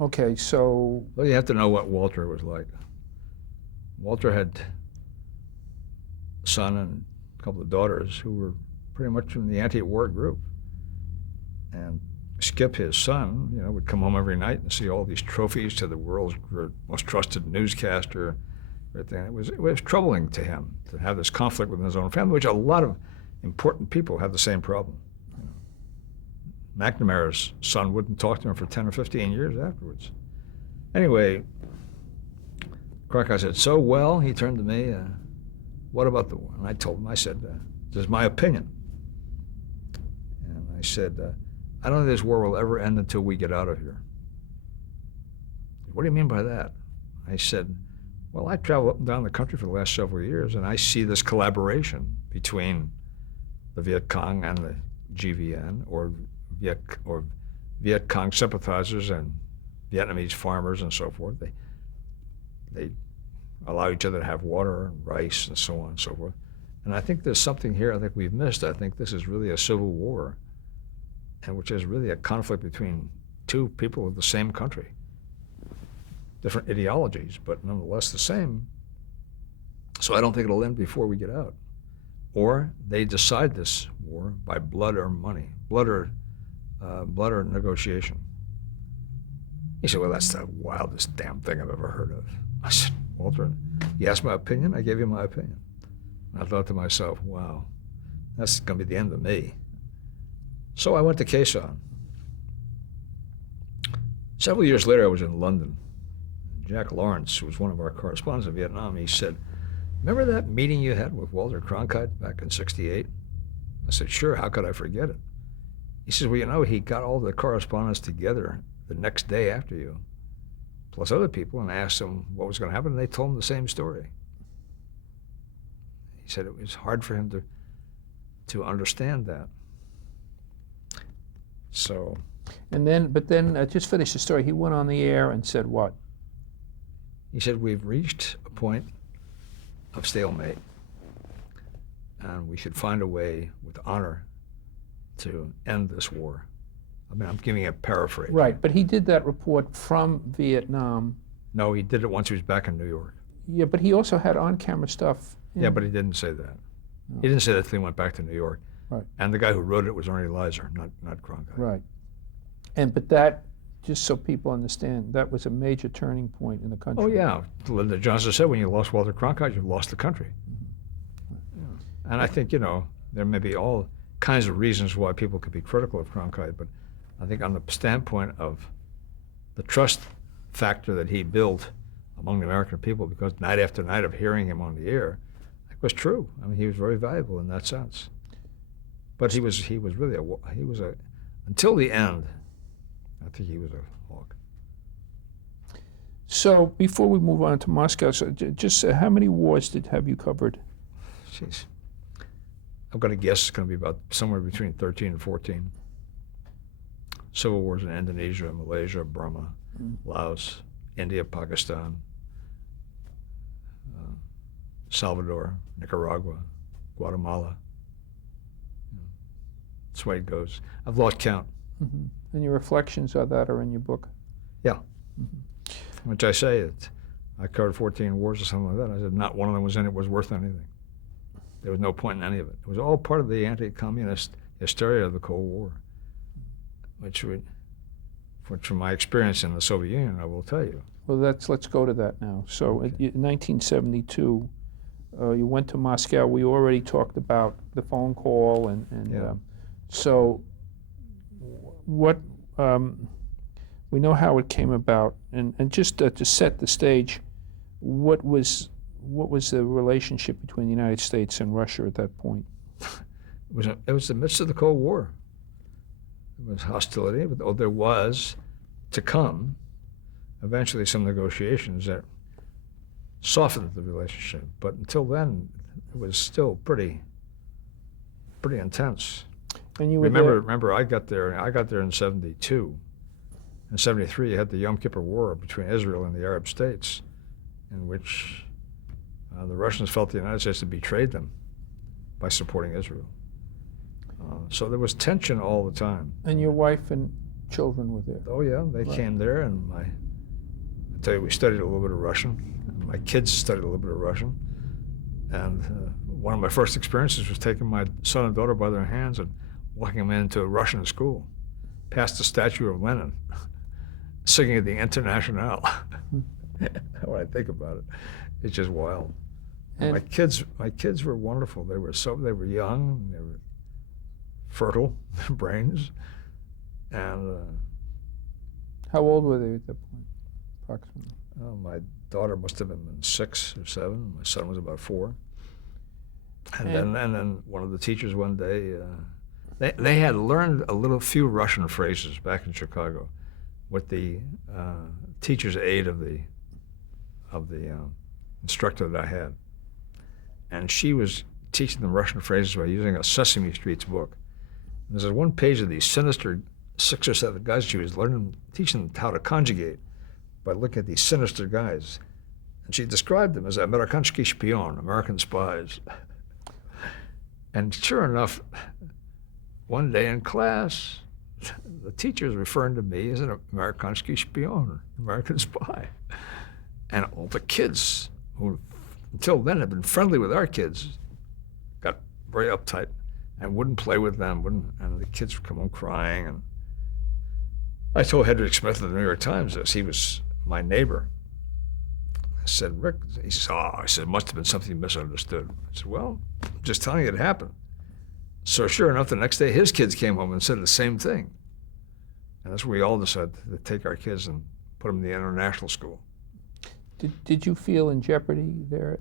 Okay, so Well, you have to know what Walter was like. Walter had a son and a couple of daughters who were pretty much from the anti-war group. And Skip, his son, would come home every night and see all these trophies to the world's most trusted newscaster. Everything. It was troubling to him to have this conflict within his own family, which a lot of important people have the same problem. McNamara's son wouldn't talk to him for 10 or 15 years afterwards. Anyway, Cronkite said, "So, well," he turned to me, "what about the war?" And I told him, I said, "This is my opinion." And I said, "I don't think this war will ever end until we get out of here." "What do you mean by that?" I said, "Well, I travel up and down the country for the last several years, and I see this collaboration between the Viet Cong and the GVN, or Viet Cong sympathizers and Vietnamese farmers and so forth. They allow each other to have water and rice and so on and so forth. And I think there's something here I think we've missed. I think this is really a civil war, and which is really a conflict between two people of the same country. Different ideologies, but nonetheless the same. So I don't think it'll end before we get out. Or they decide this war by blood or money, blood or negotiation." He said, "Well, that's the wildest damn thing I've ever heard of." I said, "Walter, you asked my opinion, I gave you my opinion." And I thought to myself, wow, that's going to be the end of me. So I went to Quai Son. Several years later, I was in London. Jack Lawrence, who was one of our correspondents in Vietnam, he said, "Remember that meeting you had with Walter Cronkite back in '68? I said, "Sure, how could I forget it?" He says, "Well, he got all the correspondents together the next day after you, plus other people, and asked them what was going to happen, and they told him the same story." He said it was hard for him to understand that. So. but then just finish the story. He went on the air and said what? He said, "We've reached a point of stalemate, and we should find a way with honor to end this war." I mean, I'm giving a paraphrase. Right, but he did that report from Vietnam. No, he did it once he was back in New York. Yeah, but he also had on-camera stuff. Yeah, but he didn't say that. No. He didn't say that till he went back to New York. Right. And the guy who wrote it was Ernie Leiser, not Cronkite. Right. But that, just so people understand, that was a major turning point in the country. Oh, yeah. Lyndon Johnson said, when you lost Walter Cronkite, you've lost the country. Mm-hmm. Yeah. And I think, there may be all kinds of reasons why people could be critical of Cronkite, but I think on the standpoint of the trust factor that he built among the American people, because night after night of hearing him on the air, it was true. I mean, he was very valuable in that sense. But he was really until the end, I think he was a hawk. So before we move on to Moscow, so just how many wars have you covered? Jeez. I'm going to guess it's going to be about somewhere between 13 and 14. Civil wars in Indonesia, Malaysia, Burma, Laos, India, Pakistan, Salvador, Nicaragua, Guatemala. That's the way it goes. I've lost count. Mm-hmm. And your reflections of that are in your book? Yeah. Mm-hmm. Which I say, I covered 14 wars or something like that. I said not one of them was worth anything. There was no point in any of it. It was all part of the anti-communist hysteria of the Cold War, which from my experience in the Soviet Union, I will tell you. Well, let's go to that now. So okay. In 1972, you went to Moscow. We already talked about the phone call, and yeah. So what we know how it came about, and just to set the stage, what was the relationship between the United States and Russia at that point? It was the midst of the Cold War. There was hostility, but there was to come eventually some negotiations that softened the relationship. But until then, it was still pretty intense. And you were remember, I got there in '72. In '73, you had the Yom Kippur War between Israel and the Arab states, in which the Russians felt the United States had betrayed them by supporting Israel. So there was tension all the time. And your wife and children were there. Oh yeah, they came there, and I tell you, we studied a little bit of Russian. And my kids studied a little bit of Russian, and one of my first experiences was taking my son and daughter by their hands and walking them into a Russian school, past the statue of Lenin, singing the Internationale. When I think about it, it's just wild. And my kids were wonderful. They were young, they were fertile brains, and how old were they at that point, approximately? my daughter must have been 6 or 7. My son was about 4. And then one of the teachers one day, they had learned a few Russian phrases back in Chicago, with the teacher's aide of the instructor that I had, and she was teaching them Russian phrases by using a Sesame Street's book. And there's one page of these sinister 6 or 7 guys she was teaching them how to conjugate by looking at these sinister guys, and she described them as Amerikanski Spion, American spies. And sure enough, one day in class, the teacher is referring to me as an Amerikanski Spion, American spy. And all the kids, who until then had been friendly with our kids, got very uptight and wouldn't play with them, and the kids would come home crying. And I told Hedrick Smith of the New York Times this. He was my neighbor. I said, Rick, he says, I said, it must have been something misunderstood. I said, well, I'm just telling you it happened. So sure enough, the next day his kids came home and said the same thing. And that's when we all decided to take our kids and put them in the international school. Did you feel in jeopardy there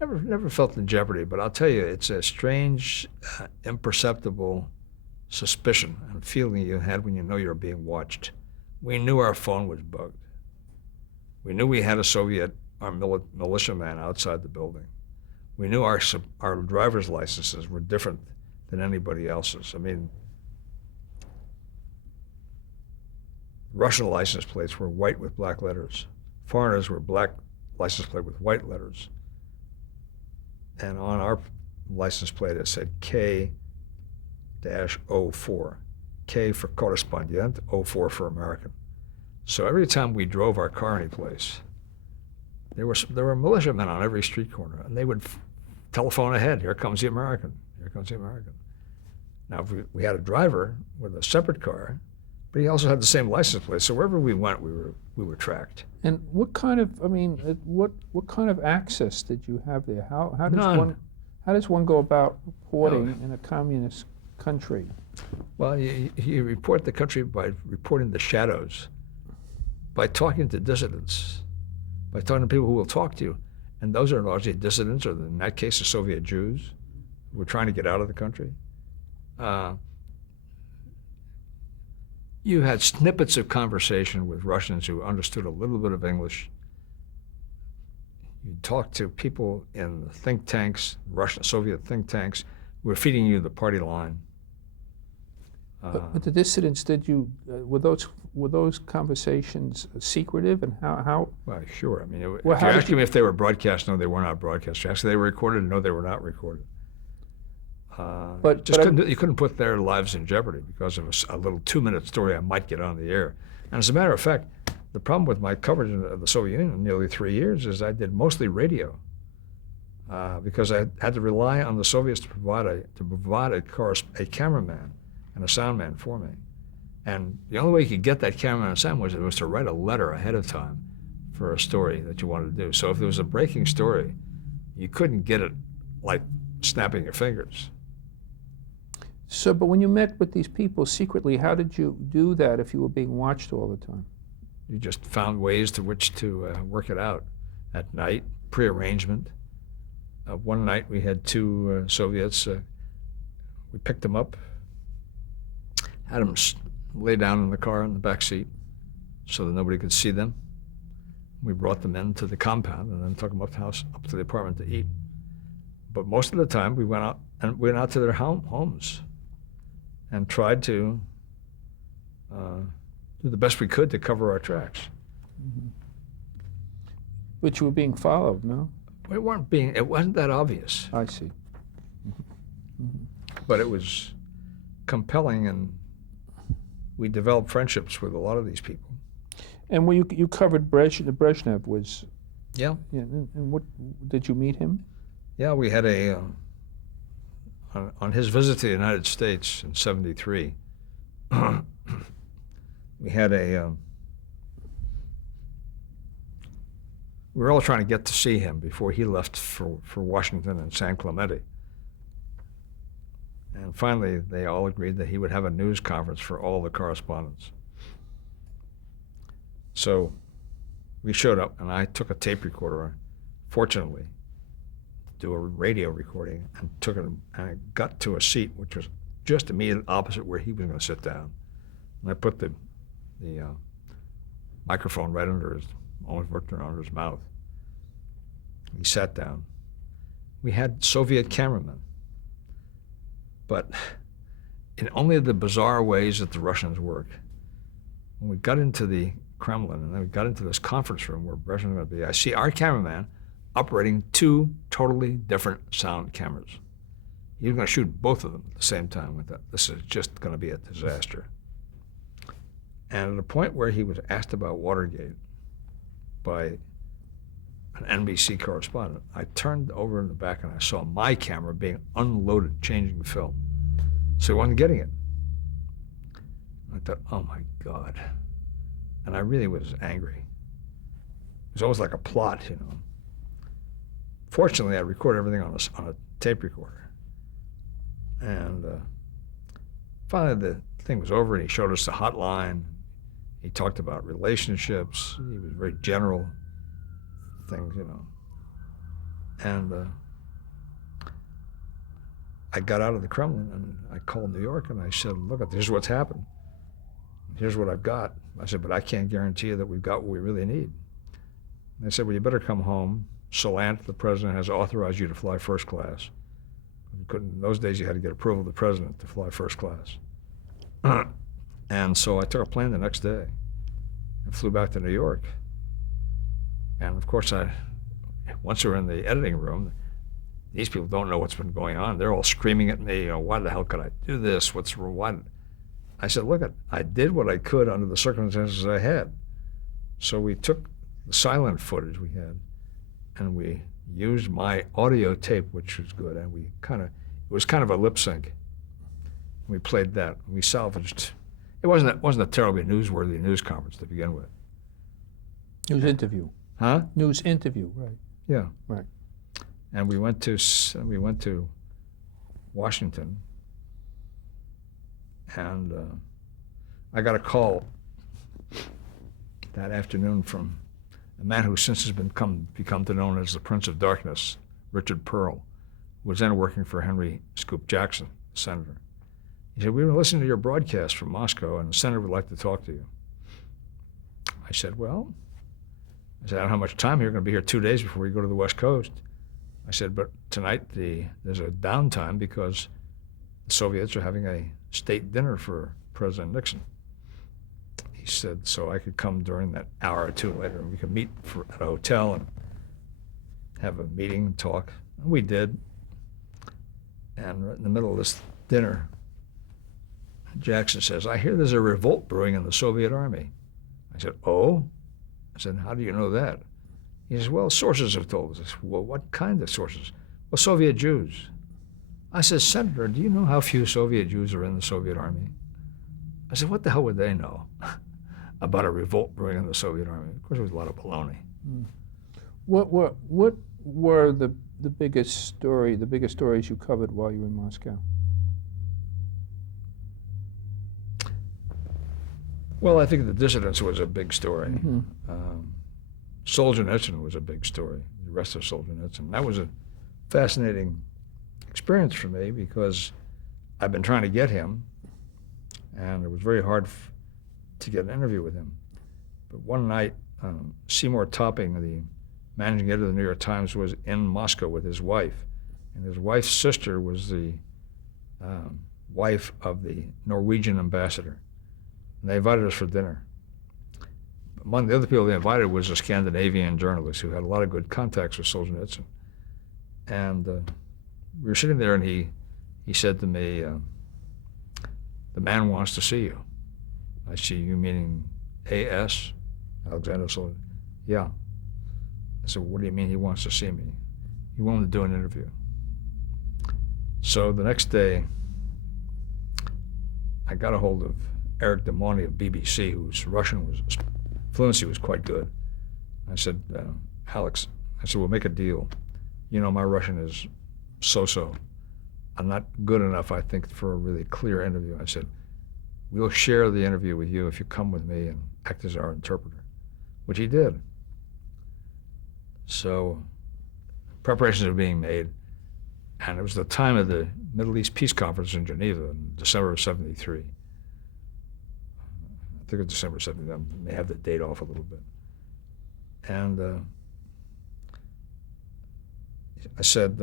ever? Never felt in jeopardy, but I'll tell you, it's a strange, imperceptible suspicion and feeling you had when you know you're being watched. We knew our phone was bugged. We knew we had our militiaman outside the building. We knew our driver's licenses were different than anybody else's. I mean, Russian license plates were white with black letters. Foreigners were black license plate with white letters. And on our license plate it said K-04. K for correspondent, 04 for American. So every time we drove our car anyplace, there were militiamen on every street corner, and they would telephone ahead, here comes the American, here comes the American. Now, if we had a driver with a separate car, but he also had the same license plate, so wherever we went, we were tracked. And what kind of, what kind of access did you have there? How does one go about reporting in a communist country? Well, you report the country by reporting the shadows, by talking to dissidents, by talking to people who will talk to you. And those are largely dissidents, or in that case, the Soviet Jews who were trying to get out of the country. You had snippets of conversation with Russians who understood a little bit of English. You'd talk to people in the think tanks, Russian, Soviet think tanks, who were feeding you the party line. But the dissidents, were those conversations secretive, and how? Well, sure. I mean, if you're asking me if they were broadcast, no, they were not broadcast. Actually, they were recorded. No, they were not recorded. You couldn't put their lives in jeopardy because of a little 2-minute story I might get on the air. And as a matter of fact, the problem with my coverage of the Soviet Union nearly 3 years is I did mostly radio because I had to rely on the Soviets to provide a cameraman and a sound man for me. And the only way you could get that cameraman and sound was to write a letter ahead of time for a story that you wanted to do. So if there was a breaking story, you couldn't get it like snapping your fingers. So, but when you met with these people secretly, how did you do that if you were being watched all the time? You just found ways to which to work it out at night, pre-arrangement. One night we had 2 Soviets. We picked them up, had them lay down in the car in the back seat so that nobody could see them. We brought them into the compound and then took them up to the apartment to eat. But most of the time we went out to their homes and tried to do the best we could to cover our tracks. Mm-hmm. But you were being followed, no? It wasn't that obvious. I see. Mm-hmm. Mm-hmm. But it was compelling and we developed friendships with a lot of these people. And you covered Brezhnev was, Yeah. yeah, and what, did you meet him? Yeah, we had a, on his visit to the United States in '73, we had a, we were all trying to get to see him before he left for Washington and San Clemente. And finally, they all agreed that he would have a news conference for all the correspondents. So we showed up, and I took a tape recorder, fortunately, to do a radio recording, and took it, and I got to a seat which was just immediately opposite where he was going to sit down. And I put the microphone right under his, almost worked under his mouth. He sat down. We had Soviet cameramen, but in only the bizarre ways that the Russians work. When we got into the Kremlin and then we got into this conference room where Brezhnev was going to be, I see our cameraman operating two totally different sound cameras. He was going to shoot both of them at the same time. With that, this is just going to be a disaster. And at the point where he was asked about Watergate by an NBC correspondent, I turned over in the back and I saw my camera being unloaded, changing the film. So he wasn't getting it. I thought, oh my God. And I really was angry. It was almost like a plot, you know. Fortunately, I recorded everything on a tape recorder. And finally, the thing was over, and he showed us the hotline. He talked about relationships. He was very general things, you know. And I got out of the Kremlin, and I called New York, and I said, look, here's what's happened. Here's what I've got. I said, but I can't guarantee you that we've got what we really need. And they said, well, you better come home. Salant, the president, has authorized you to fly first class. In those days, you had to get approval of the president to fly first class. And so I took a plane the next day and flew back to New York. And of course, once we were in the editing room, these people don't know what's been going on. They're all screaming at me, you know, why the hell could I do this? What's wrong? Why? I said, look, I did what I could under the circumstances I had. So we took the silent footage we had, and we used my audio tape, which was good, and it was kind of a lip sync. We played that. We salvaged. It wasn't a terribly newsworthy news conference to begin with. News interview. Huh? News interview, right. Yeah. Right. And we went to Washington, and I got a call that afternoon from a man who since has become known as the Prince of Darkness, Richard Pearl, who was then working for Henry Scoop Jackson, the senator. He said, we've been listening to your broadcast from Moscow, and the senator would like to talk to you. I said, well, I don't have how much time. You're going to be here 2 days before we go to the West Coast. I said, but tonight there's a downtime because the Soviets are having a state dinner for President Nixon. He said, so I could come during that hour or two later, and we could meet at a hotel and have a meeting and talk. And we did. And right in the middle of this dinner, Jackson says, I hear there's a revolt brewing in the Soviet army. I said, oh? I said, how do you know that? He says, well, sources have told us. I said, well, what kind of sources? Well, Soviet Jews. I said, Senator, do you know how few Soviet Jews are in the Soviet army? I said, what the hell would they know about a revolt brewing in the Soviet army? Of course, it was a lot of baloney. What were the biggest stories you covered while you were in Moscow? Well, I think the dissidents was a big story. Mm-hmm. Solzhenitsyn was a big story, the arrest of Solzhenitsyn. That was a fascinating experience for me because I've been trying to get him, and it was very hard to get an interview with him. But one night, Seymour Topping, the managing editor of the New York Times, was in Moscow with his wife, and his wife's sister was the wife of the Norwegian ambassador. And they invited us for dinner. Among the other people they invited was a Scandinavian journalist who had a lot of good contacts with Solzhenitsyn. And we were sitting there, and he said to me, the man wants to see you. I see, you meaning A.S.? Alexander Solzhenitsyn. Yeah. I said, what do you mean he wants to see me? He wanted to do an interview. So the next day, I got a hold of Eric Demoni of BBC, whose fluency was quite good. I said, Alex, I said, we'll make a deal. You know, my Russian is so-so. I'm not good enough, I think, for a really clear interview. I said, we'll share the interview with you if you come with me and act as our interpreter, which he did. So preparations were being made, and it was the time of the Middle East Peace Conference in Geneva in December of '73. I think it was December '73. I may have the date off a little bit. And I said,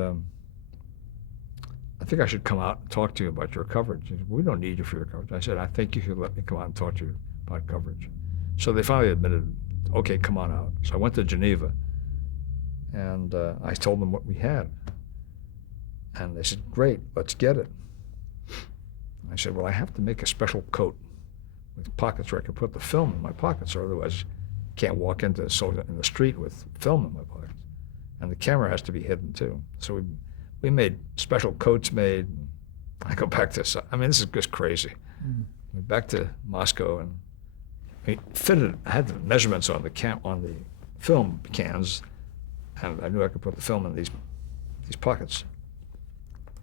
I think I should come out and talk to you about your coverage. He said, we don't need you for your coverage. I said, I think you should let me come out and talk to you about coverage. So they finally admitted, okay, come on out. So I went to Geneva, and I told them what we had. And they said, great, let's get it. I said, well, I have to make a special coat with pockets where I can put the film in my pockets, or otherwise I can't walk in the street with film in my pockets. And the camera has to be hidden too. So we made special coats made. I go back to, I mean, this is just crazy. Went back to Moscow, and I had the measurements on the film cans, and I knew I could put the film in these pockets.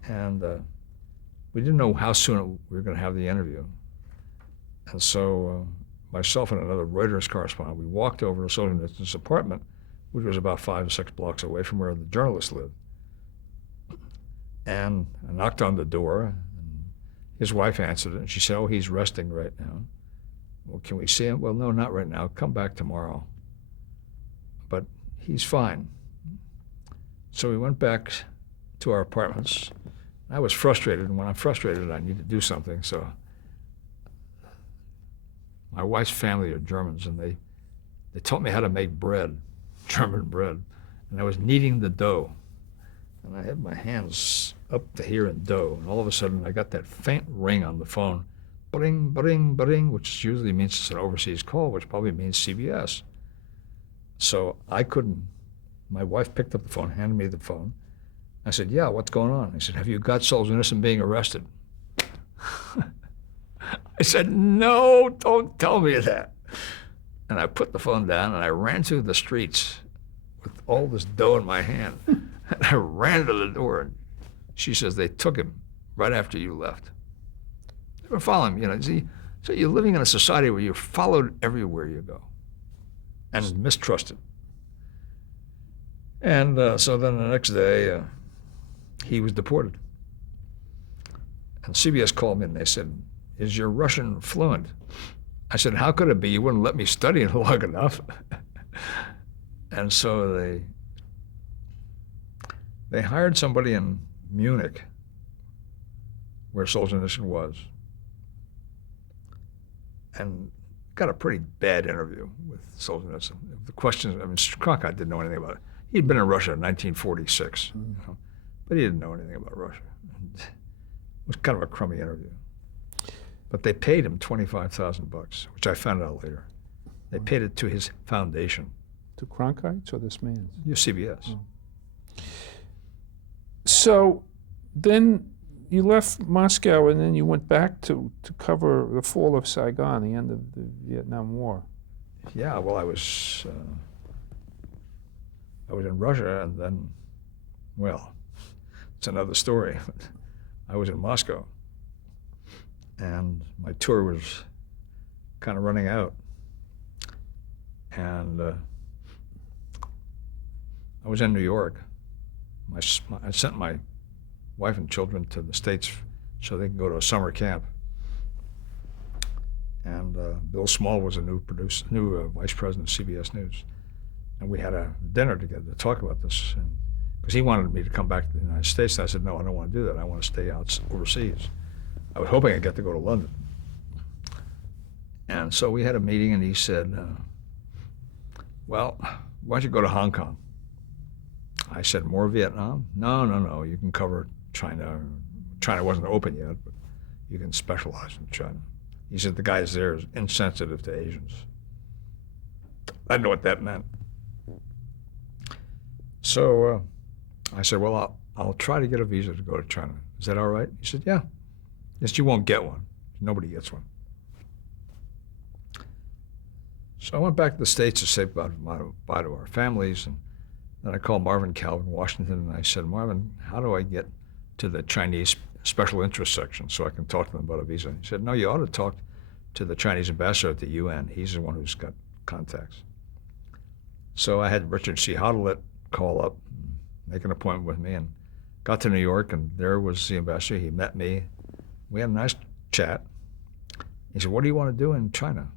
And we didn't know how soon we were going to have the interview. And so myself and another Reuters correspondent, we walked over to Solzhenitsyn's apartment, which was about 5 or 6 blocks away from where the journalist lived. And I knocked on the door, and his wife answered it, and she said, oh, he's resting right now. Well, can we see him? Well, no, not right now. Come back tomorrow. But he's fine. So we went back to our apartments. I was frustrated, and when I'm frustrated, I need to do something. So my wife's family are Germans, and they taught me how to make bread, German bread. And I was kneading the dough. And I had my hands up to here in dough, and all of a sudden I got that faint ring on the phone, bring, bring, bring, which usually means it's an overseas call, which probably means CBS. So I couldn't, my wife picked up the phone, handed me the phone. I said, yeah, what's going on? He said, have you got Solzhenitsyn being arrested? I said, no, don't tell me that. And I put the phone down, and I ran through the streets with all this dough in my hand. And I ran to the door, and she says, they took him right after you left. They were following him, you know. See, so you're living in a society where you're followed everywhere you go and mistrusted. And so then the next day, he was deported. And CBS called me, and they said, is your Russian fluent? I said, how could it be? You wouldn't let me study it long enough. And so they hired somebody in Munich, where Solzhenitsyn was, and got a pretty bad interview with Solzhenitsyn. The questions, I mean, Cronkite didn't know anything about it. He'd been in Russia in 1946, you know, but he didn't know anything about Russia. It was kind of a crummy interview. But they paid him $25,000, which I found out later. They paid it to his foundation. To Cronkite's or this man's? Yeah, CBS. Oh. So then you left Moscow, and then you went back to cover the fall of Saigon, the end of the Vietnam War. Yeah, well, I was in Russia, and then, well, it's another story. I was in Moscow, and my tour was kind of running out. And I was in New York. I sent my wife and children to the States so they can go to a summer camp. And Bill Small was a new vice president of CBS News. And we had a dinner together to talk about this. Because he wanted me to come back to the United States. And I said, no, I don't want to do that. I want to stay out overseas. I was hoping I'd get to go to London. And so we had a meeting, and he said, well, why don't you go to Hong Kong? I said, more Vietnam? No, you can cover China. China wasn't open yet, but you can specialize in China. He said, the guys there is insensitive to Asians. I didn't know what that meant. So I said, well, I'll try to get a visa to go to China. Is that all right? He said, yeah. Yes, you won't get one. Nobody gets one. So I went back to the States to say bye to our families, and then I called Marvin Calvin, Washington, and I said, Marvin, how do I get to the Chinese special interest section so I can talk to them about a visa? He said, no, you ought to talk to the Chinese ambassador at the UN. He's the one who's got contacts. So I had Richard C. Hodelet call up, make an appointment with me, and got to New York, and there was the ambassador. He met me. We had a nice chat. He said, what do you want to do in China?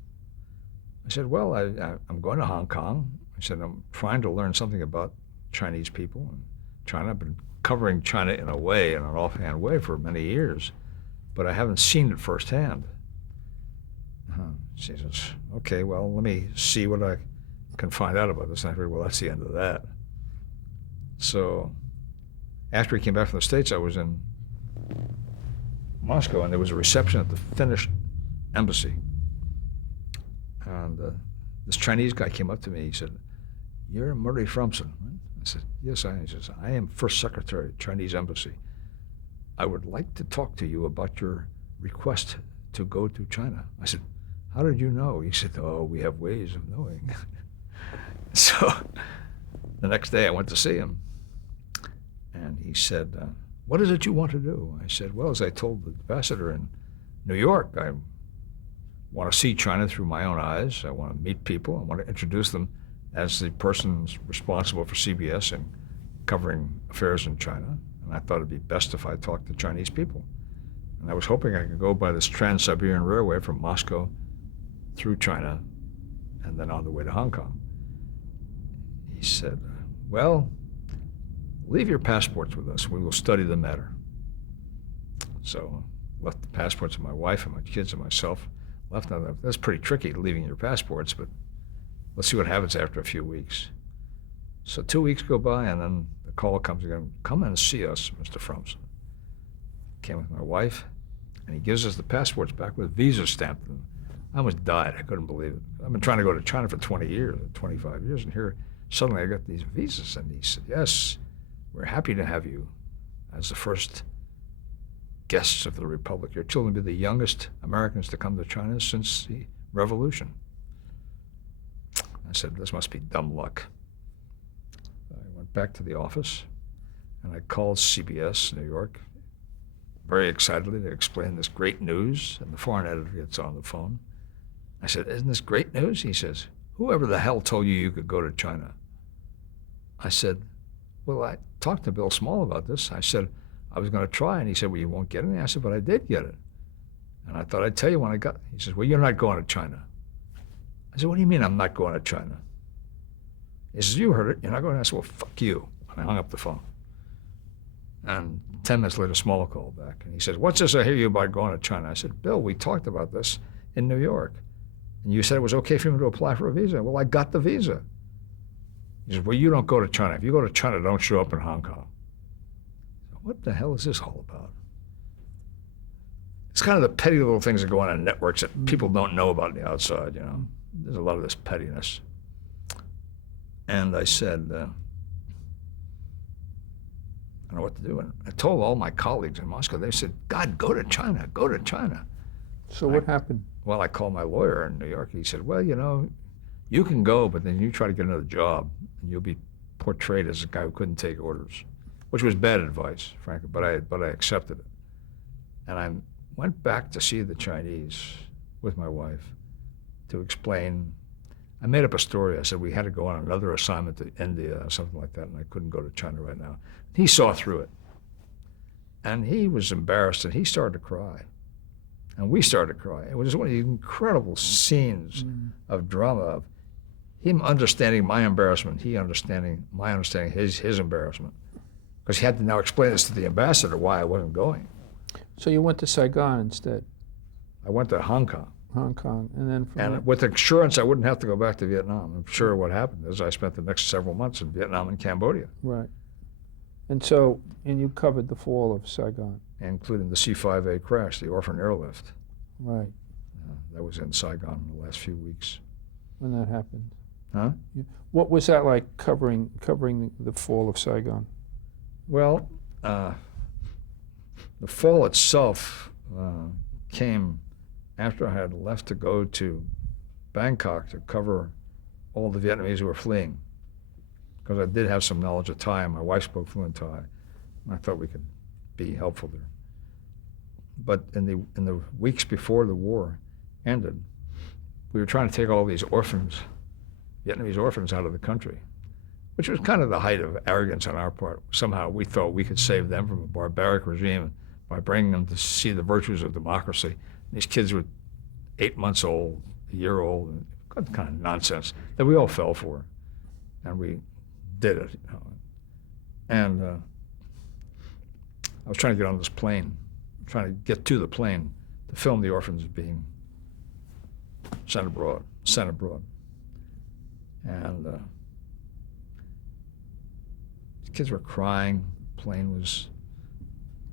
I said, well, I'm going to Hong Kong. I said, I'm trying to learn something about Chinese people and China. I've been covering China in a way, in an offhand way, for many years, but I haven't seen it firsthand. She says, okay, well, let me see what I can find out about this. And I figured, well, that's the end of that. So after he came back from the States, I was in Moscow, and there was a reception at the Finnish embassy. And this Chinese guy came up to me. He said, you're Murray Fromson. I said, yes, I am. He says, I am First Secretary at Chinese Embassy. I would like to talk to you about your request to go to China. I said, how did you know? He said, oh, we have ways of knowing. So the next day I went to see him. And he said, what is it you want to do? I said, well, as I told the ambassador in New York, I want to see China through my own eyes. I want to meet people. I want to introduce them as the person responsible for CBS and covering affairs in China. And I thought it'd be best if I talked to Chinese people. And I was hoping I could go by this Trans-Siberian Railway from Moscow through China and then on the way to Hong Kong. He said, well, leave your passports with us. We will study the matter. So I left the passports of my wife and my kids and myself. Left on that. That's pretty tricky, leaving your passports, but let's see what happens after a few weeks. So 2 weeks go by, and then the call comes again, come and see us, Mr. Fromson. Came with my wife, and he gives us the passports back with visa stamped. And I almost died. I couldn't believe it. I've been trying to go to China for 20 years, 25 years, and here suddenly I got these visas. And he said, yes, we're happy to have you as the first guests of the Republic. Your children will be the youngest Americans to come to China since the revolution. I said, this must be dumb luck. I went back to the office, and I called CBS New York, very excitedly to explain this great news, and the foreign editor gets on the phone. I said, isn't this great news? He says, whoever the hell told you you could go to China? I said, well, I talked to Bill Small about this. I said, I was going to try, and he said, well, you won't get any. I said, but I did get it. And I thought I'd tell you when I got it. He says, well, you're not going to China. I said, what do you mean I'm not going to China? He says, you heard it. You're not going to. I said, well, fuck you. And I hung up the phone. And 10 minutes later, Small called back. And he says, what's this I hear you about going to China? I said, Bill, we talked about this in New York. And you said it was okay for me to apply for a visa. Well, I got the visa. He says, well, you don't go to China. If you go to China, don't show up in Hong Kong. What the hell is this all about? It's kind of the petty little things that go on in networks that people don't know about on the outside, you know. There's a lot of this pettiness. And I said, I don't know what to do. And I told all my colleagues in Moscow, they said, God, go to China, go to China. So what happened? Well, I called my lawyer in New York. He said, well, you know, you can go, but then you try to get another job, and you'll be portrayed as a guy who couldn't take orders, which was bad advice, frankly, but I accepted it. And I went back to see the Chinese with my wife to explain. I made up a story. I said we had to go on another assignment to India or something like that, and I couldn't go to China right now. He saw through it. And he was embarrassed, and he started to cry. And we started to cry. It was one of the incredible scenes of drama, of him understanding my embarrassment, he understanding my understanding his embarrassment. Because he had to now explain this to the ambassador why I wasn't going. So you went to Saigon instead? I went to Hong Kong. Hong Kong, and then from And with assurance I wouldn't have to go back to Vietnam. I'm sure what happened is I spent the next several months in Vietnam and Cambodia. Right. And so, and you covered the fall of Saigon. Including the C-5A crash, the orphan airlift. Right. that was in Saigon in the last few weeks. When that happened. Huh? What was that like covering the fall of Saigon? Well, the fall itself came after I had left to go to Bangkok to cover all the Vietnamese who were fleeing, because I did have some knowledge of Thai, and my wife spoke fluent Thai, and I thought we could be helpful there. But in the weeks before the war ended, we were trying to take all these orphans, Vietnamese orphans, out of the country, which was kind of the height of arrogance on our part. Somehow we thought we could save them from a barbaric regime by bringing them to see the virtues of democracy. These kids were 8 months old, a year old, and kind of nonsense that we all fell for, and we did it. And I was trying to get on this plane, trying to get to the plane to film the orphans being sent abroad. And the kids were crying. The plane was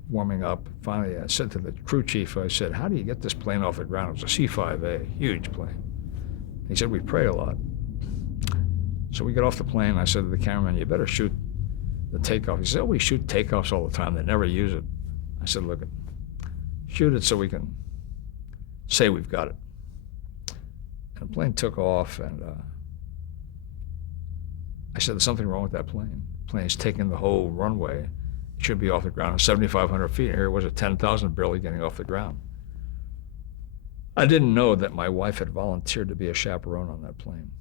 warming up. Finally, I said to the crew chief, I said, "How do you get this plane off the ground?" It was a C-5A, huge plane. He said, "We pray a lot." So we got off the plane. I said to the cameraman, "You better shoot the takeoff." He said, "Oh, we shoot takeoffs all the time. They never use it." I said, "Look, shoot it so we can say we've got it." And the plane took off, and I said, "There's something wrong with that plane. The plane's taking the whole runway. It should be off the ground at 7,500 feet. And here it was at 10,000, barely getting off the ground." I didn't know that my wife had volunteered to be a chaperone on that plane.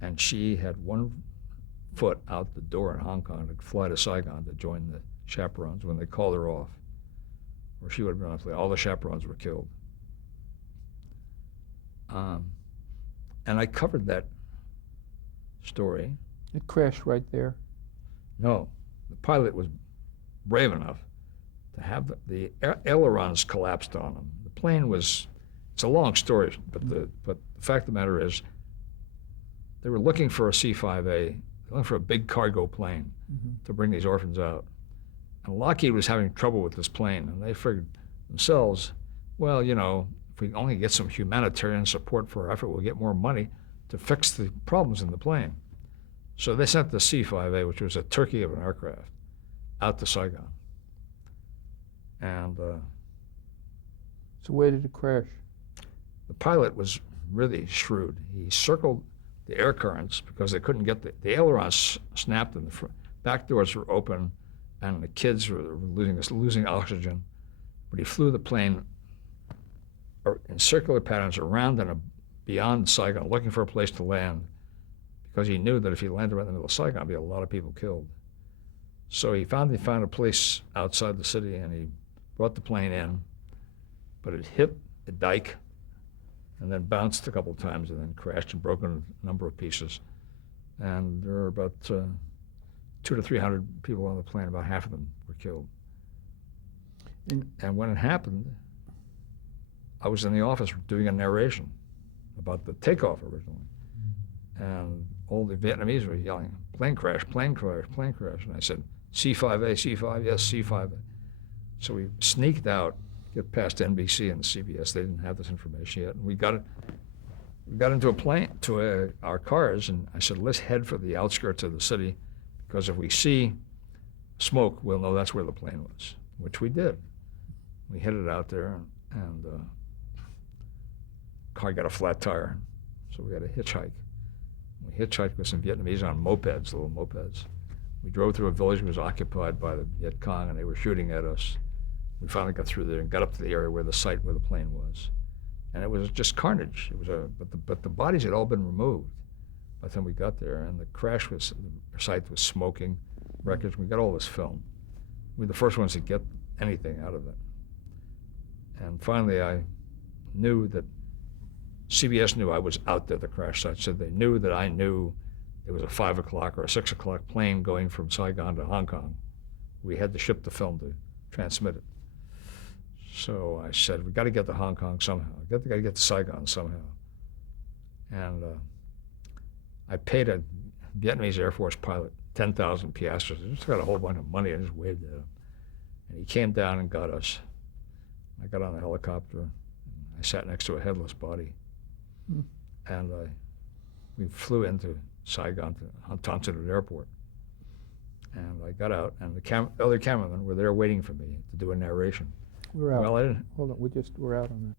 And she had one foot out the door in Hong Kong to fly to Saigon to join the chaperones when they called her off, or she would have been on the plane. All the chaperones were killed. And I covered that story. It crashed right there. No, the pilot was brave enough to have the ailerons collapsed on him. The plane was, it's a long story, but the fact of the matter is they were looking for a C-5A, looking for a big cargo plane to bring these orphans out. And Lockheed was having trouble with this plane, and they figured themselves, well, you know, if we only get some humanitarian support for our effort, we'll get more money to fix the problems in the plane. So they sent the C-5A, which was a turkey of an aircraft, out to Saigon. And So where did it crash? the pilot was really shrewd. He circled the air currents because they couldn't get the ailerons snapped and the back doors were open, and the kids were losing oxygen. But he flew the plane in circular patterns around and beyond Saigon, looking for a place to land, because he knew that if he landed right in the middle of Saigon, there'd be a lot of people killed. So he found a place outside the city, and he brought the plane in, but it hit a dike and then bounced a couple of times and then crashed and broke in a number of pieces. And there were about 200 to 300 people on the plane. About half of them were killed. And when it happened, I was in the office doing a narration about the takeoff originally. And all the Vietnamese were yelling, "Plane crash, plane crash, plane crash." And I said, "C-5A, C-5, yes, C-5A." So we sneaked out, get past NBC and CBS. They didn't have this information yet. And we got into a plane, our cars, and I said, "Let's head for the outskirts of the city, because if we see smoke, we'll know that's where the plane was," which we did. We headed out there, and car got a flat tire, so we had to hitchhike. We hitchhiked with some Vietnamese on mopeds, little mopeds. We drove through a village that was occupied by the Viet Cong, and they were shooting at us. We finally got through there and got up to the area where the site where the plane was, and it was just carnage. It was but the bodies had all been removed by the time we got there, and the site was smoking, wreckage. We got all this film. We were the first ones to get anything out of it. And finally, I knew that CBS knew I was out there at the crash site, so they knew that I knew it was a 5 o'clock or a 6 o'clock plane going from Saigon to Hong Kong. We had to ship the film to transmit it. So I said, "We got to get to Hong Kong somehow. We got to get to Saigon somehow." And I paid a Vietnamese Air Force pilot 10,000 piastres. I just got a whole bunch of money. I just waved at him. And he came down and got us. I got on the helicopter. And I sat next to a headless body. Hmm. And we flew into Saigon to Tan Son Nhut Airport. And I got out, and the other cameramen were there waiting for me to do a narration. We're out. Well, I didn't. Hold on, we're out on that.